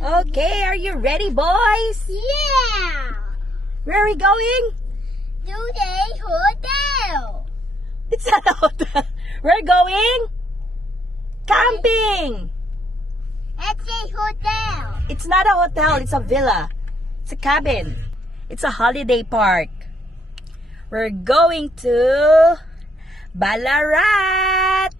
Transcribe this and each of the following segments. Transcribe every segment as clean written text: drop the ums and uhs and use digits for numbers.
Okay, are you ready, boys? Yeah! Where are we going? Today hotel! It's not a hotel. We're going camping. It's a hotel! It's not a hotel. It's a villa. It's a cabin. It's a holiday park. We're going to Ballarat.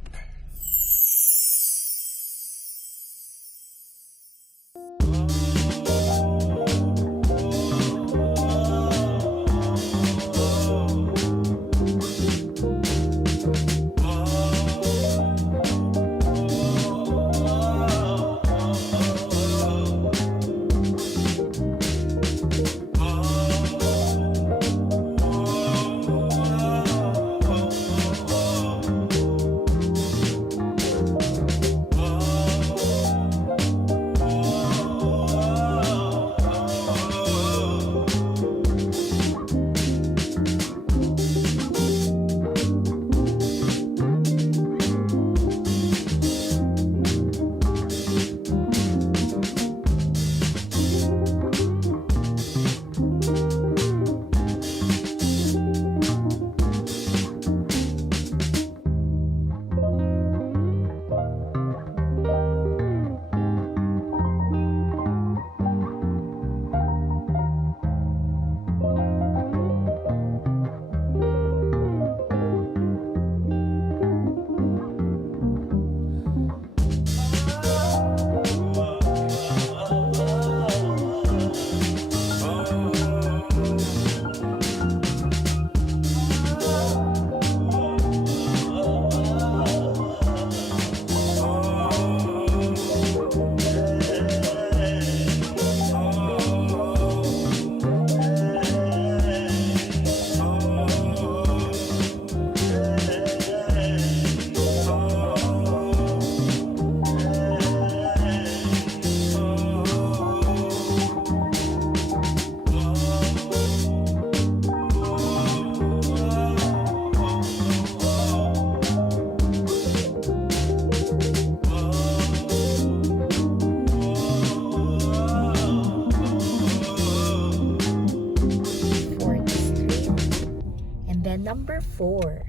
And then number 4.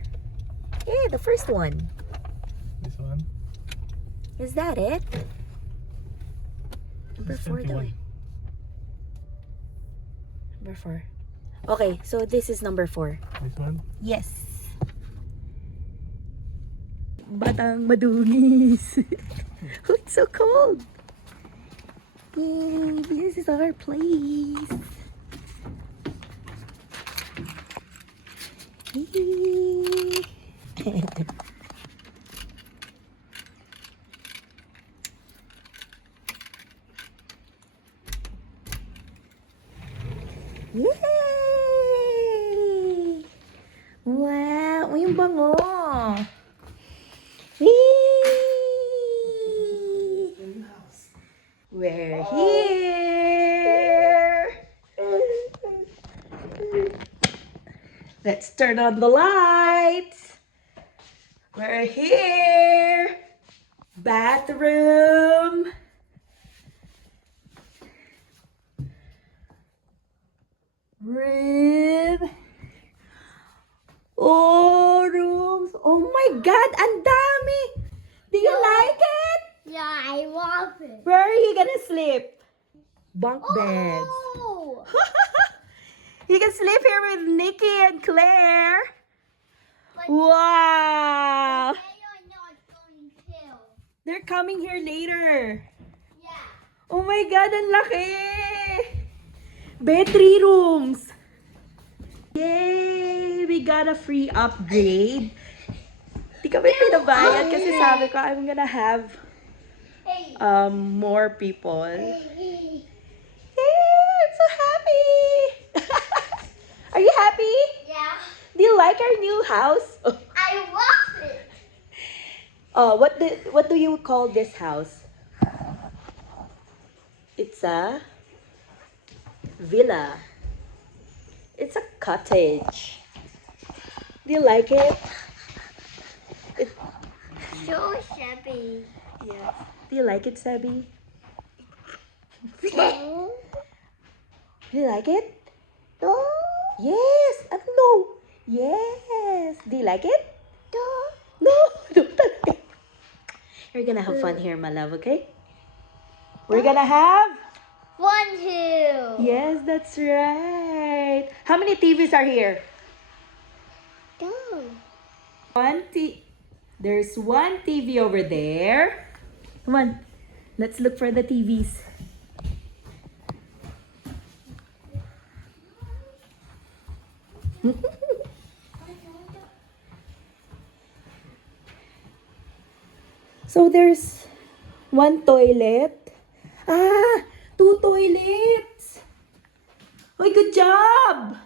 Yeah, the first one. This one? Is that it? Number It's 4 daw 21. eh. Number 4. Okay, so this is number 4. This one? Yes. Batang madungis. Oh, it's so cold. Yay, this is our place. Yay. Yay! Wow, yung bango. Whee! We're here. Let's turn on the lights. We're here. Bathroom. Room. Oh, rooms. Oh my God, ang dami. Do you like it? Yeah, I love it! Where are you gonna sleep? Bunk beds. Oh! You can sleep here with Nikki and Claire. But Wow. they are not going to. They're coming here later. Yeah. Oh my God, ang laki. Bed 3 rooms. Yay! We got a free upgrade. Di kami pinabayad kasi sabi ko I'm gonna have Hey. more people. Hey. Yay! I'm so happy! Are you happy? Yeah. Do you like our new house? I love it! Oh, what do you call this house? It's a villa. It's a cottage. Do you like it? So shabby. Yes. Do you like it, Sebi? Do you like it? No. Yes. No. Yes. Do you like it? No. No. Don't touch it. You're gonna have fun here, my love, okay? We're gonna have... 1, 2. Yes, that's right. How many TVs are here? No. There's one TV over there. Come on. Let's look for the TVs. So there's one toilet. Ah, 2 toilets. Oh, good job.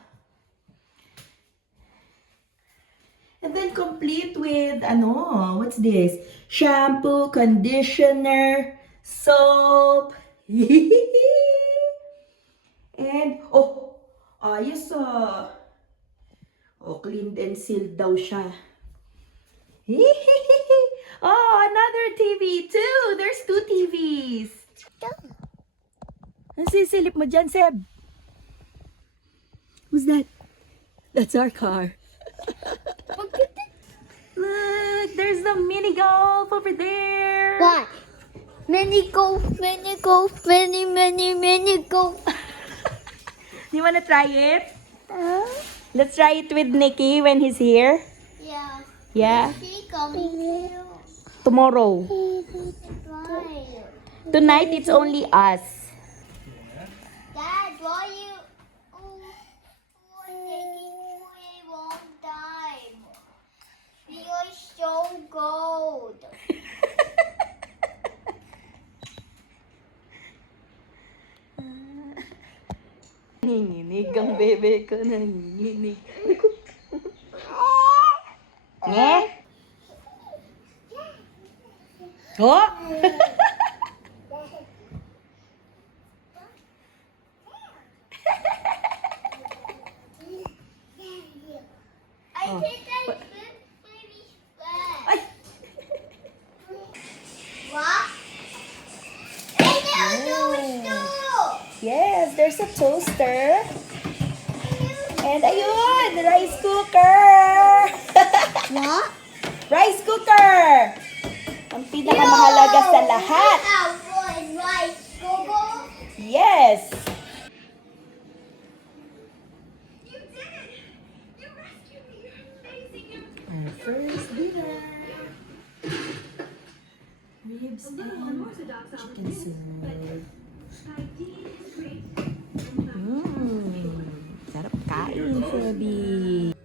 And then complete with, what's this? Shampoo, conditioner, soap. And, ayos cleaned and sealed daw siya. Another TV too. There's 2 TVs. Ang sisilip mo dyan, Seb? Who's that? That's our car. Look, there's the mini golf over there. What? Mini golf, mini golf, mini golf. Do you wanna try it? Let's try it with Nikki when he's here. Yeah. Yeah? She coming Tomorrow. Right. Tonight, it's only us. Dad, why you taking away long time? We are so cold. Nanginginig ang bebe ko, nanginginig. Nge? Oh! I think I put baby sweat. Ay! What? Hey, there's no Yes, there's a toaster. And ayun, rice cooker. What? Rice cooker. Ang pinakamahalaga sa lahat. Rice cooker. Yes. You did it. You rescued me. You're amazing. Our first dinner. Ribs and chicken soup. Sarap kain, Sebi.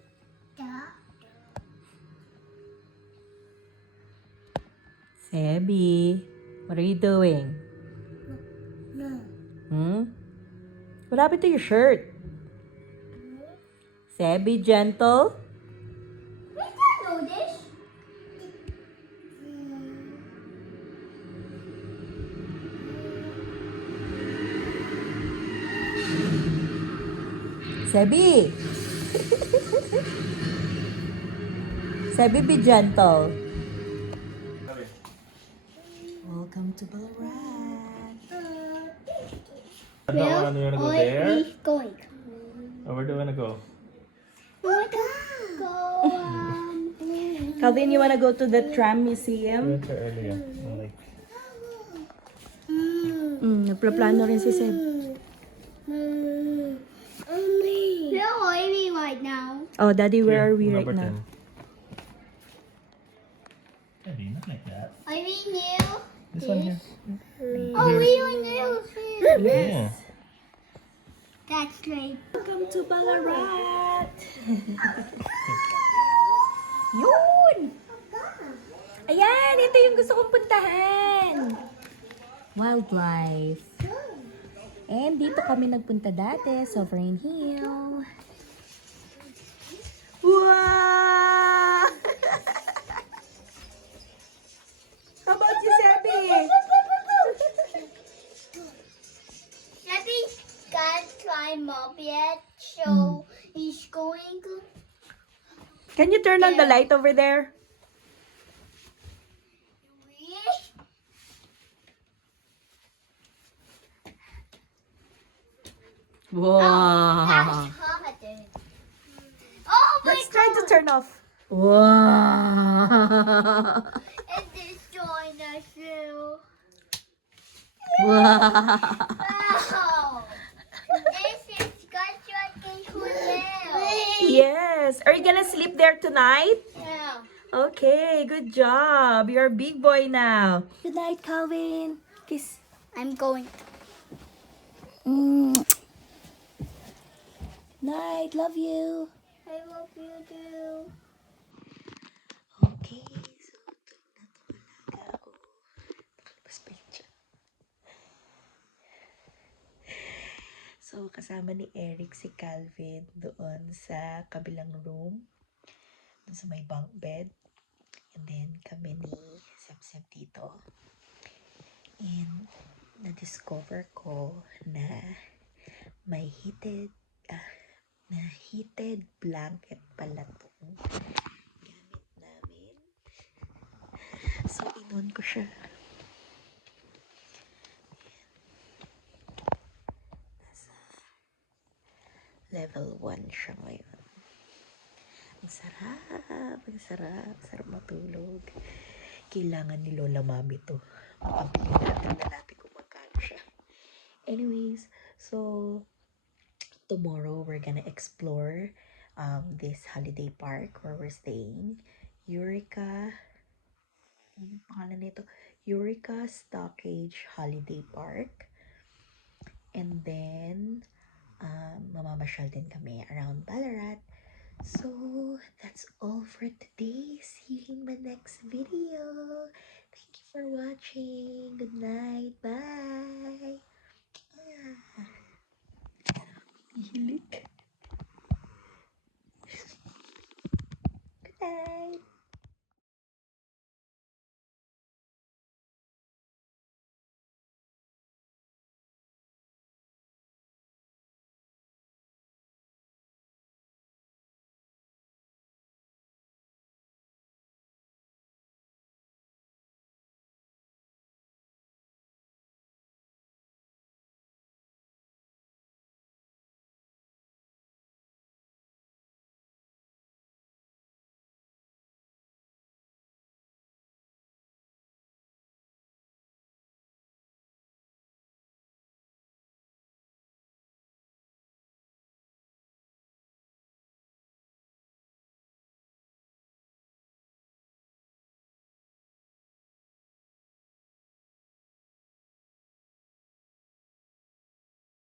Sebi, what are you doing? What happened to your shirt? Sebi, gentle? We didn't know this. Sebi! Sebi, be gentle. Welcome to Ballarat. No, you wanna go there? Going. Or where do you wanna go? Calvin, you wanna go to the tram We museum? went there earlier. Like, Nagplaplano rin si Seb. Where are we right now? Oh, Daddy, where here, are we right number now? 10. Eddie, not like that. Are we new? This one here. Oh, we are new. Yeah. That's great. Welcome to Ballarat! Yun! Ayan, ito yung gusto kong puntahan. Wildlife. And dito kami nagpunta dati, Sovereign Hill. Wow! How about you, Sebi? Happy can't climb up yet, so he's going to. Can you turn on the light over there? Wow. Hard. Oh my Let's try to god! turn off. Wow. And destroy the shoe. Wow. Wow! This is construction hotel. Yes. Are you gonna sleep there tonight? Yeah. Okay, good job. You're a big boy now. Good night, Calvin. Kiss. I'm going. Night. Love you. I love you too. Okay, so tuwing na to alaga ako. Nakalabas pa yun siya. So, kasama ni Eric si Calvin doon sa kabilang room. Doon sa may bunk bed. And then, kami ni Sam dito. And, na-discover ko na may heated blanket pala itong gamit namin. So, inon ko siya. Nasa level 1 siya ngayon. Ang sarap matulog. Kailangan ni Lola Mami to. Makabili natin na natin kung magkano siya. Anyways, so tomorrow we're gonna explore this holiday park where we're staying. Eureka, ano yung pangalan nito? Eureka Stockage Holiday Park. And then, mamamasyal din kami around Ballarat. So, that's all for today. See you in my next video. Thank you for watching. Good night. Bye.